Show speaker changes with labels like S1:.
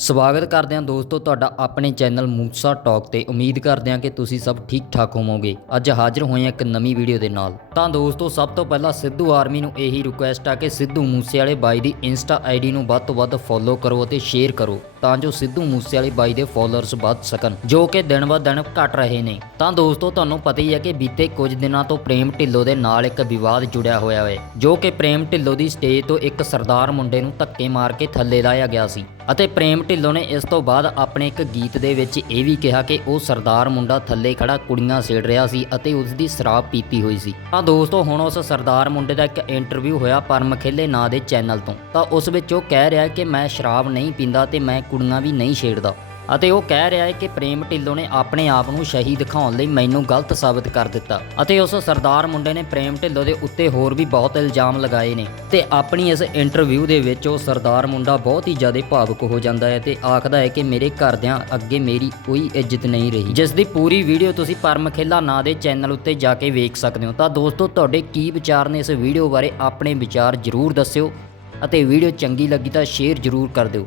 S1: ਸਵਾਗਤ ਕਰਦੇ ਹਾਂ ਦੋਸਤੋ ਤੁਹਾਡਾ ਆਪਣੇ ਚੈਨਲ ਮੂਸਾ ਟਾਕ ਤੇ। ਉਮੀਦ ਕਰਦੇ ਹਾਂ ਕਿ ਤੁਸੀਂ ਸਭ ਠੀਕ ਠਾਕ ਹੋਵੋਗੇ। ਅੱਜ ਹਾਜ਼ਰ ਹੋਏ ਹਾਂ ਇੱਕ ਨਵੀਂ ਵੀਡੀਓ ਦੇ ਨਾਲ। ਤਾਂ ਦੋਸਤੋ, ਸਭ ਤੋਂ ਪਹਿਲਾਂ ਸਿੱਧੂ ਆਰਮੀ ਨੂੰ ਇਹੀ ਰਿਕੁਐਸਟ ਆ ਕਿ ਸਿੱਧੂ ਮੂਸੇਵਾਲੇ ਬਾਈ ਦੀ ਇੰਸਟਾ ਆਈਡੀ ਨੂੰ ਵੱਧ ਤੋਂ ਵੱਧ ਫੋਲੋ ਕਰੋ ਅਤੇ ਸ਼ੇਅਰ ਕਰੋ। ਤਾਂ ਜੋ ਸਿੱਧੂ ਮੂਸੇਵਾਲੇ ਬਾਈ ਦੇ ਫਾਲੋਅਰਸ ਵੱਧ ਸਕਣ, ਜੋ ਕਿ ਦਿਨ ਬ ਦਿਨ ਘਟ ਰਹੇ ਨੇ। ਤਾਂ ਦੋਸਤੋ, ਤੁਹਾਨੂੰ ਪਤਾ ਹੀ ਹੈ ਕਿ ਬੀਤੇ ਕੁਝ ਦਿਨਾਂ ਤੋਂ ਪ੍ਰੇਮ ਢਿੱਲੋਂ ਦੇ ਨਾਲ ਇੱਕ ਵਿਵਾਦ ਜੁੜਿਆ ਹੋਇਆ ਹੈ ਜੋ ਕਿ ਪ੍ਰੇਮ ਢਿੱਲੋਂ ਦੀ ਸਟੇਜ ਤੋਂ ਇੱਕ ਸਰਦਾਰ ਮੁੰਡੇ ਨੂੰ ਧੱਕੇ ਮਾਰ ਕੇ ਥੱਲੇ ਲਾਇਆ ਗਿਆ ਸੀ। ਅਤੇ ਪ੍ਰੇਮ ਢਿੱਲੋਂ ਨੇ ਇਸ ਤੋਂ ਬਾਅਦ ਆਪਣੇ ਇੱਕ ਗੀਤ ਦੇ ਵਿੱਚ ਇਹ ਵੀ ਕਿਹਾ ਕਿ ਉਹ ਸਰਦਾਰ ਮੁੰਡਾ ਥੱਲੇ ਖੜਾ ਕੁੜੀਆਂ ਸੇੜ ਰਿਹਾ ਸੀ ਅਤੇ ਉਸ ਦੀ ਸ਼ਰਾਬ ਪੀਤੀ ਹੋਈ ਸੀ। ਤਾਂ ਦੋਸਤੋ, ਹੁਣ ਉਸ ਸਰਦਾਰ ਮੁੰਡੇ ਦਾ ਇੱਕ ਇੰਟਰਵਿਊ ਹੋਇਆ ਪਰਮਖੇਲੇ ਨਾਂ ਦੇ ਚੈਨਲ ਤੋਂ। ਤਾਂ ਉਸ ਵਿੱਚ ਉਹ ਕਹਿ ਰਿਹਾ ਕਿ ਮੈਂ ਸ਼ਰਾਬ ਨਹੀਂ ਪੀਂਦਾ ਤੇ ਮੈਂ ਕੁੜੀਆਂ ਵੀ ਨਹੀਂ ਛੇੜਦਾ। ਅਤੇ ਉਹ ਕਹਿ ਰਿਹਾ ਹੈ ਕਿ ਪ੍ਰੇਮ ਢਿੱਲੋਂ ਨੇ ਆਪਣੇ ਆਪ ਨੂੰ ਸਹੀ ਦਿਖਾਉਣ ਲਈ ਮੈਨੂੰ ਗਲਤ ਸਾਬਤ ਕਰ ਦਿੱਤਾ। ਅਤੇ ਉਸ ਸਰਦਾਰ ਮੁੰਡੇ ਨੇ ਪ੍ਰੇਮ ਢਿੱਲੋਂ ਦੇ ਉੱਤੇ ਹੋਰ ਵੀ ਬਹੁਤ ਇਲਜ਼ਾਮ ਲਗਾਏ ਨੇ। ਤੇ ਆਪਣੀ ਇਸ ਇੰਟਰਵਿਊ ਦੇ ਵਿੱਚ ਉਹ ਸਰਦਾਰ ਮੁੰਡਾ ਬਹੁਤ ਹੀ ਜ਼ਿਆਦਾ ਭਾਵੁਕ ਹੋ ਜਾਂਦਾ ਹੈ ਤੇ ਆਖਦਾ ਹੈ ਕਿ ਮੇਰੇ ਘਰਦਿਆਂ ਅੱਗੇ ਮੇਰੀ ਕੋਈ ਇੱਜ਼ਤ ਨਹੀਂ ਰਹੀ। ਜਿਸ ਦੀ ਪੂਰੀ ਵੀਡੀਓ ਤੁਸੀਂ ਪਰਮ ਖੇਲਾ ਨਾਂ ਦੇ ਚੈਨਲ ਉੱਤੇ ਜਾ ਕੇ ਵੇਖ ਸਕਦੇ ਹੋ। ਤਾਂ ਦੋਸਤੋ, ਤੁਹਾਡੇ ਕੀ ਵਿਚਾਰ ਨੇ ਇਸ ਵੀਡੀਓ ਬਾਰੇ ਆਪਣੇ ਵਿਚਾਰ ਜ਼ਰੂਰ ਦੱਸਿਓ ਅਤੇ ਵੀਡੀਓ ਚੰਗੀ ਲੱਗੀ ਤਾਂ ਸ਼ੇਅਰ ਜ਼ਰੂਰ ਕਰ ਦਿਓ।